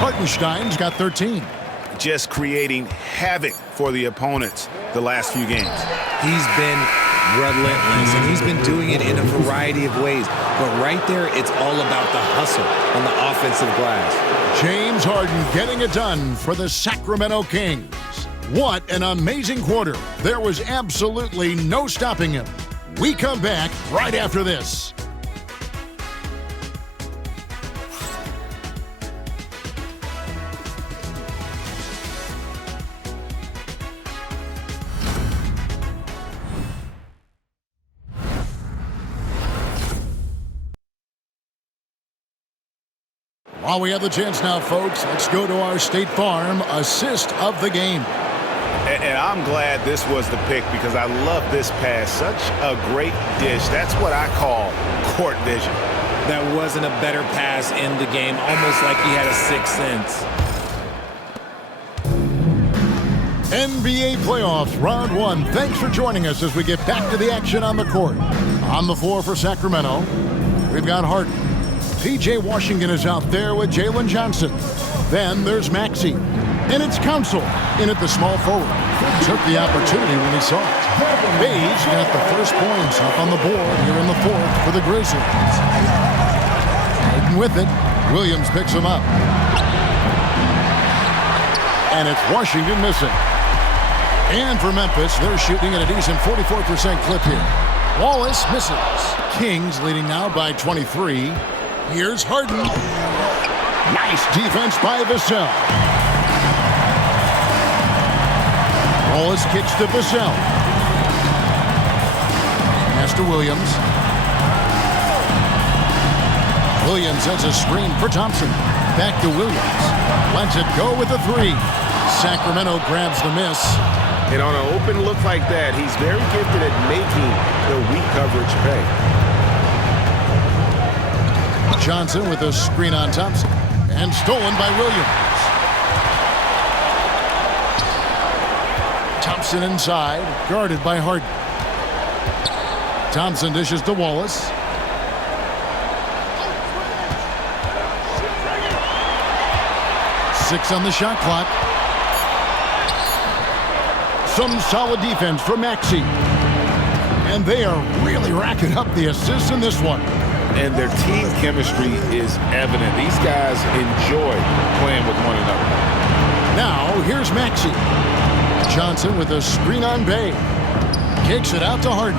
Hartenstein's got 13. Just creating havoc for the opponents the last few games. He's been relentless, and he's been doing it in a variety of ways. But right there, it's all about the hustle on the offensive glass. James Harden getting it done for the Sacramento Kings. What an amazing quarter. There was absolutely no stopping him. We come back right after this. While we have the chance now, folks, let's go to our State Farm assist of the game. And I'm glad this was the pick because I love this pass. Such a great dish. That's what I call court vision. That wasn't a better pass in the game, almost like he had a sixth sense. NBA playoffs, round 1. Thanks for joining us as we get back to the action on the court. On the floor for Sacramento, we've got Harden. P.J. Washington is out there with Jalen Johnson. Then there's Maxey. And it's Council in at the small forward. Took the opportunity when he saw it. Bayes got the first points up on the board here in the 4th for the Grizzlies. Harden with it. Williams picks him up. And it's Washington missing. And for Memphis, they're shooting at a decent 44% clip here. Wallace misses. Kings leading now by 23. Here's Harden. Nice defense by Vassell. Wallace kicks to Vassell. Pass to Williams. Williams has a screen for Thompson. Back to Williams. Lets it go with a three. Sacramento grabs the miss. And on an open look like that, he's very gifted at making the weak coverage pay. Johnson with a screen on Thompson. And stolen by Williams. Thompson inside, guarded by Harden. Thompson dishes to Wallace. Six on the shot clock. Some solid defense from Maxey. And they are really racking up the assists in this one. And their team chemistry is evident. These guys enjoy playing with one another. Now, here's Maxey. Johnson with a screen on Bay. Kicks it out to Harden.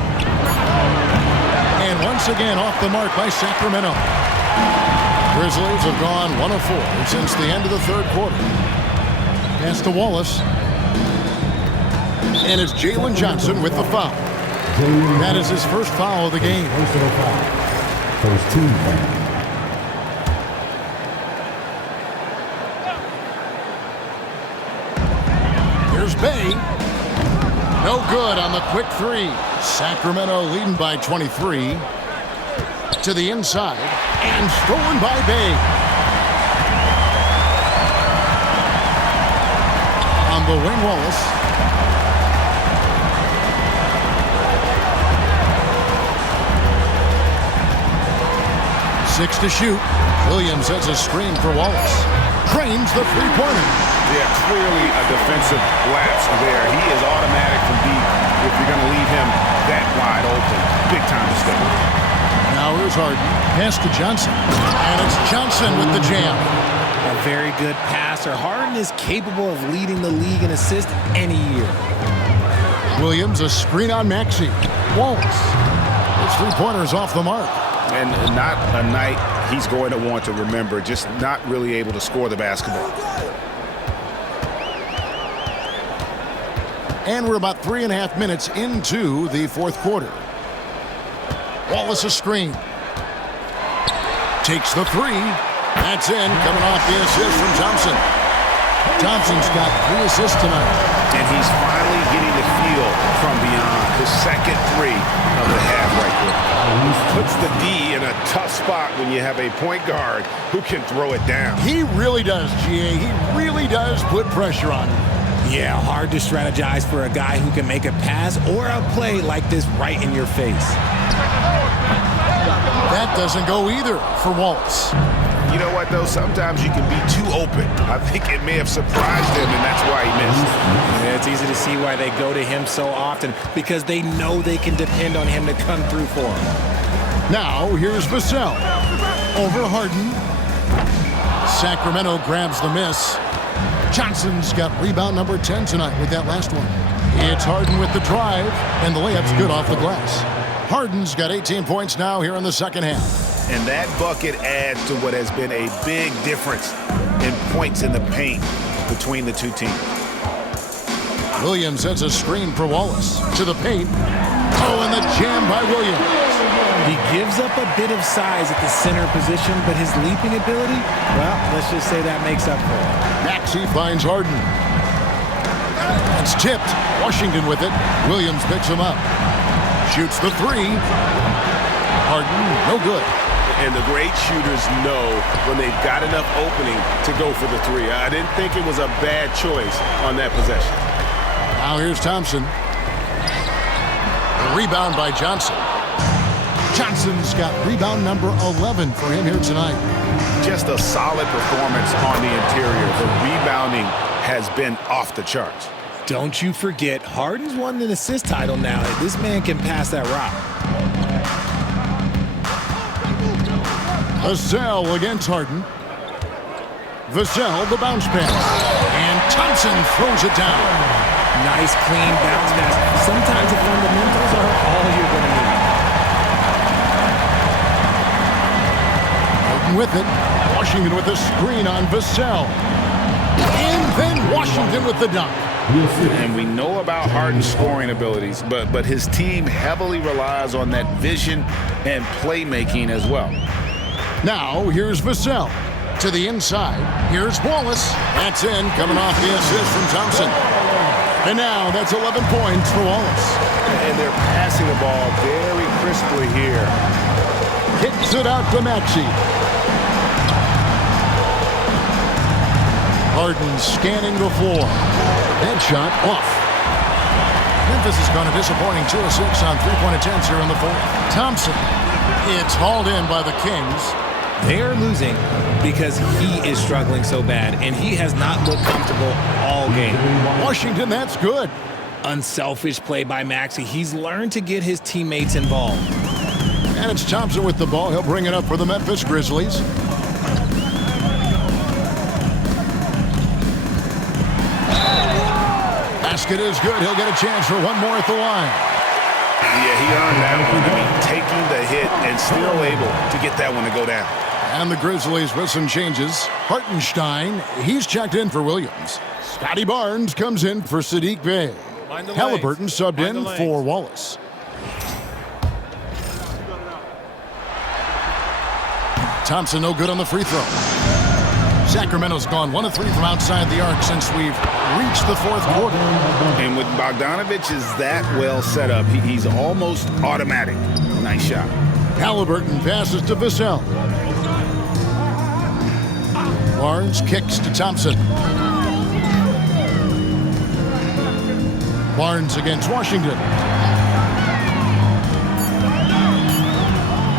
And once again off the mark by Sacramento. Grizzlies have gone 1 of 4 since the end of the third quarter. Pass to Wallace. And it's Jalen Johnson with the foul. That is his first foul of the game. First team foul. Here's Bay. No good on the quick three. Sacramento leading by 23. To the inside. And stolen by Bay. On the wing, Wallace. Six to shoot. Williams has a screen for Wallace. Drains the three-pointer. Yeah, clearly a defensive lapse there. He is automatic from deep if you're going to leave him that wide open. Big time mistake. Now here's Harden. Pass to Johnson. And it's Johnson with the jam. A very good passer. Harden is capable of leading the league in assists any year. Williams, a screen on Maxey. Wallace. His three-pointer's off the mark. And not a night he's going to want to remember, just not really able to score the basketball. And we're about 3.5 minutes into the fourth quarter. Wallace a screen. Takes the three. That's in, coming off the assist from Thompson. Thompson's got 3 assists tonight. And he's finally getting the feel from beyond. The second three of the half right there. Puts the D in a tough spot when you have a point guard who can throw it down. He really does, GA. He really does put pressure on him. Yeah, hard to strategize for a guy who can make a pass or a play like this right in your face. That doesn't go either for Wallace. You know what, though? Sometimes you can be too open. I think it may have surprised him, and that's why he missed. Yeah, it's easy to see why they go to him so often, because they know they can depend on him to come through for them. Now, here's Vassell. Over Harden. Sacramento grabs the miss. Johnson's got rebound number 10 tonight with that last one. It's Harden with the drive, and the layup's good off the glass. Harden's got 18 points now here in the second half. And that bucket adds to what has been a big difference in points in the paint between the two teams. Williams sets a screen for Wallace. To the paint. Oh, and the jam by Williams. He gives up a bit of size at the center position, but his leaping ability, well, let's just say that makes up for it. Maxey finds Harden. It's tipped. Washington with it. Williams picks him up. Shoots the three. Harden, no good. And the great shooters know when they've got enough opening to go for the three. I didn't think it was a bad choice on that possession. Now here's Thompson. The rebound by Johnson. Johnson's got rebound number 11 for him here tonight. Just a solid performance on the interior. The rebounding has been off the charts. Don't you forget, Harden's won an assist title now. This man can pass that rock. Vassell against Harden. Vassell, the bounce pass. And Thompson throws it down. Nice, clean bounce pass. Sometimes the fundamentals are all you're going to need. Harden Washington with it. Washington with the screen on Vassell. And then Washington with the dunk. And we know about Harden's scoring abilities, but his team heavily relies on that vision and playmaking as well. Now, here's Vassell. To the inside. Here's Wallace. That's in, coming off the assist from Thompson. And now that's 11 points for Wallace. And they're passing the ball very crisply here. Kicks it out to Maxey. Harden scanning the floor. That shot off. Memphis has gone a disappointing 2 of 6 on three-point attempts here in the fourth. Thompson. It's hauled in by the Kings. They're losing because he is struggling so bad, and he has not looked comfortable all game. Washington, that's good. Unselfish play by Maxey. He's learned to get his teammates involved. And it's Thompson with the ball. He'll bring it up for the Memphis Grizzlies. Basket is good. He'll get a chance for one more at the line. Yeah, he earned that one. I mean, taking the hit and still able to get that one to go down. And the Grizzlies with some changes. Hartenstein, he's checked in for Williams. Scotty Barnes comes in for Sadiq Bey. Halliburton subbed in for Wallace. Thompson no good on the free throw. Sacramento's gone 1 of 3 from outside the arc since we've reached the fourth quarter. And with Bogdanovich is that well set up, he's almost automatic. Nice shot. Halliburton passes to Vassell. Barnes kicks to Thompson. Barnes against Washington.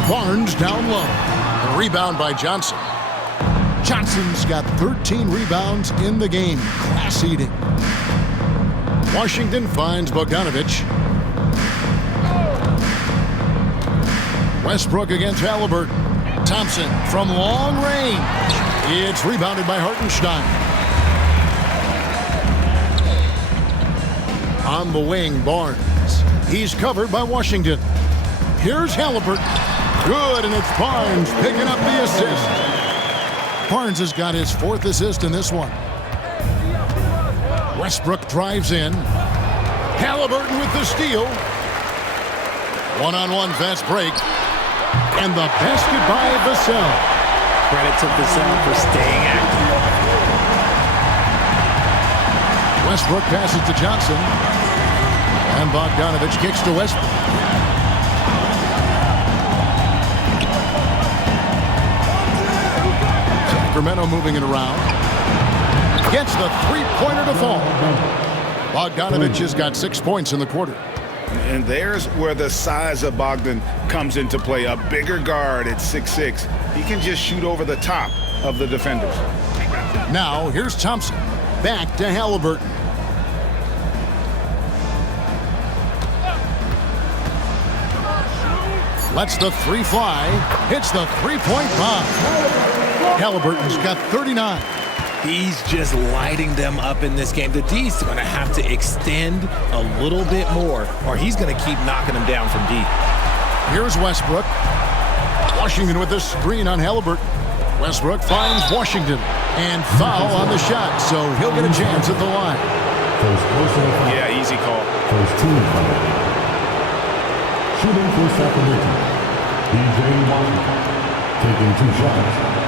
Barnes down low. A rebound by Johnson. Johnson's got 13 rebounds in the game. Class eating. Washington finds Bogdanovich. Westbrook against Halliburton. Thompson from long range. It's rebounded by Hartenstein. On the wing, Barnes. He's covered by Washington. Here's Halliburton. Good, and it's Barnes picking up the assist. Barnes has got his 4th assist in this one. Westbrook drives in. Halliburton with the steal. One-on-one fast break. And the basket by Vassell. Credit to Vassell for staying active. Westbrook passes to Johnson. And Bogdanovich kicks to Westbrook. Sacramento moving it around. Gets the three-pointer to fall. Bogdanovich has got 6 points in the quarter. And there's where the size of Bogdan comes into play. A bigger guard at 6'6". He can just shoot over the top of the defenders. Now, here's Thompson. Back to Halliburton. Lets the three fly. Hits the three-point bomb. Halliburton's got 39. He's just lighting them up in this game. The D's going to have to extend a little bit more, or he's going to keep knocking them down from deep. Here's Westbrook. Washington with the screen on Halliburton. Westbrook finds Washington. And foul on the shot, so he'll get a chance at the line. Yeah, easy call. First team foul. Shooting for Sacramento. DJ Washington. Taking 2 shots.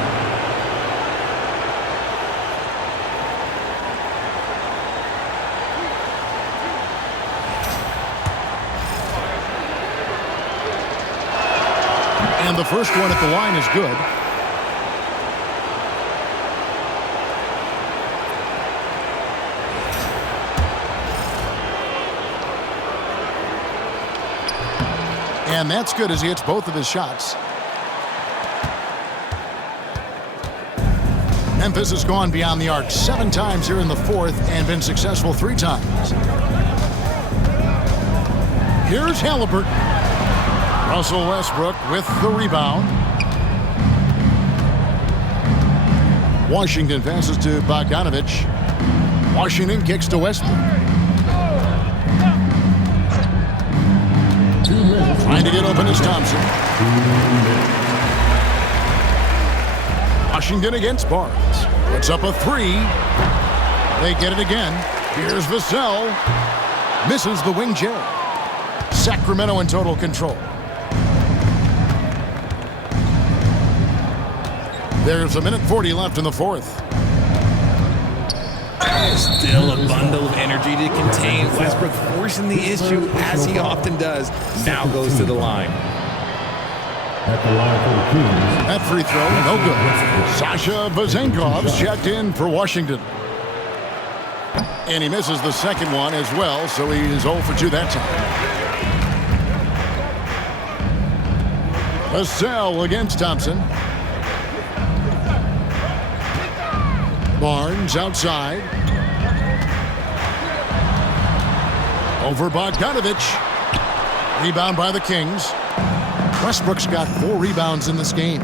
And the first one at the line is good. And that's good as he hits both of his shots. Memphis has gone beyond the arc 7 times here in the fourth and been successful 3 times. Here's Halliburton. Russell Westbrook with the rebound. Washington passes to Bogdanovich. Washington kicks to Westbrook. Trying to get open is Thompson. Washington against Barnes. Puts up a 3. They get it again. Here's Vassell. Misses the wing J. Sacramento in total control. There's 1:40 left in the fourth. Still a bundle of energy to contain. Westbrook forcing the issue, as he often does. Now goes to the line. At the line for the Kings. That free throw, no good. Sasha Vezenkov's checked in for Washington. And he misses the second one as well, so he is 0 for 2 that time. Vassell against Thompson. Barnes outside. Over Bogdanovich. Rebound by the Kings. Westbrook's got 4 rebounds in this game.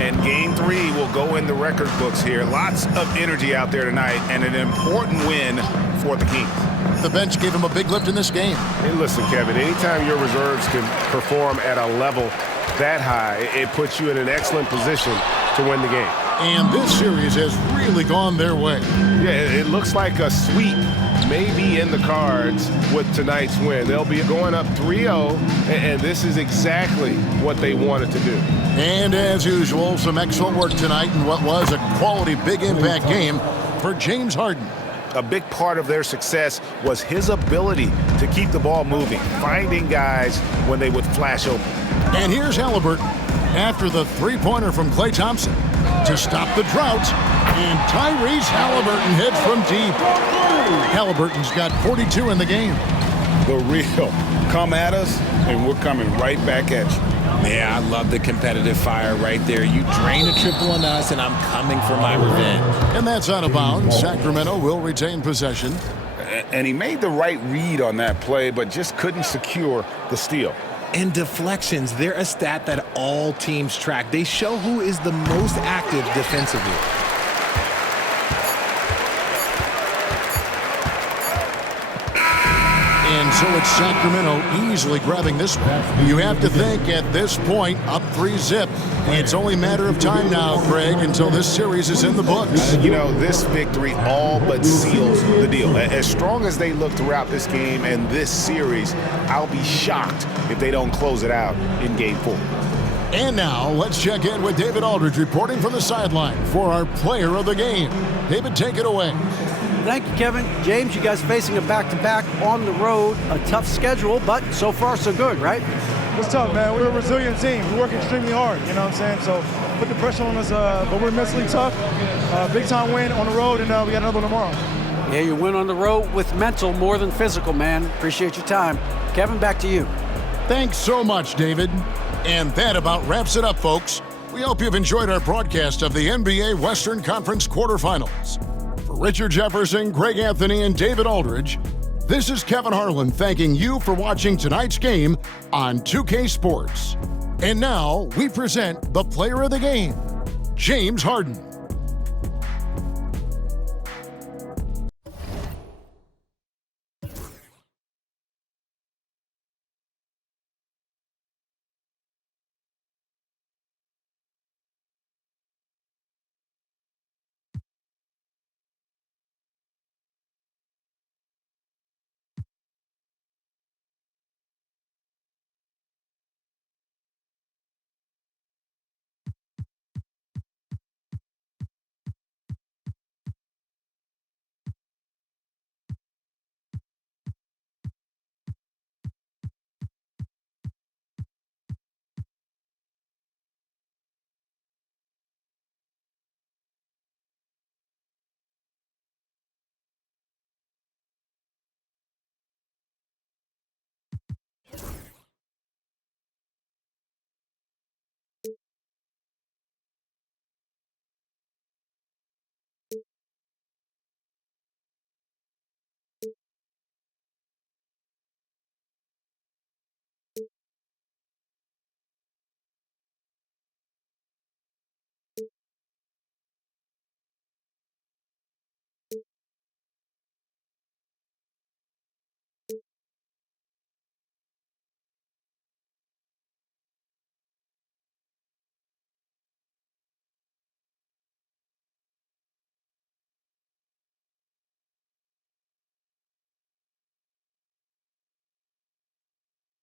And game 3 will go in the record books here. Lots of energy out there tonight, and an important win for the Kings. The bench gave him a big lift in this game. Hey, listen, Kevin, anytime your reserves can perform at a level that high, it puts you in an excellent position to win the game. And this series has really gone their way. Yeah, it looks like a sweep may be in the cards with tonight's win. They'll be going up 3-0, and this is exactly what they wanted to do. And as usual, some excellent work tonight in what was a quality big impact game for James Harden. A big part of their success was his ability to keep the ball moving, finding guys when they would flash open. And here's Halliburton after the three-pointer from Klay Thompson to stop the drought. And Tyrese Halliburton hits from deep. Halliburton's got 42 in the game. The real. Come at us, and we're coming right back at you. Yeah, I love the competitive fire right there. You drain a triple on us, and I'm coming for my revenge. And that's out of bounds. Sacramento will retain possession. And he made the right read on that play, but just couldn't secure the steal. And deflections, they're a stat that all teams track. They show who is the most active defensively. And so it's Sacramento easily grabbing this one. You have to think at this point, up 3-0. It's only a matter of time now, Craig, until this series is in the books. You know, this victory all but seals the deal. As strong as they look throughout this game and this series, I'll be shocked if they don't close it out in Game 4. And now, let's check in with David Aldridge reporting from the sideline for our player of the game. David, take it away. Thank you, Kevin. James, you guys facing a back-to-back on the road, a tough schedule, but so far so good, right? It's tough, man. We're a resilient team. We work extremely hard, you know what I'm saying? So put the pressure on us, but we're mentally tough. Big-time win on the road, and we got another one tomorrow. Yeah, you win on the road with mental more than physical, man. Appreciate your time. Kevin, back to you. Thanks so much, David. And that about wraps it up, folks. We hope you've enjoyed our broadcast of the NBA Western Conference quarterfinals. For Richard Jefferson, Greg Anthony, and David Aldridge, this is Kevin Harlan thanking you for watching tonight's game on 2K Sports. And now we present the player of the game, James Harden.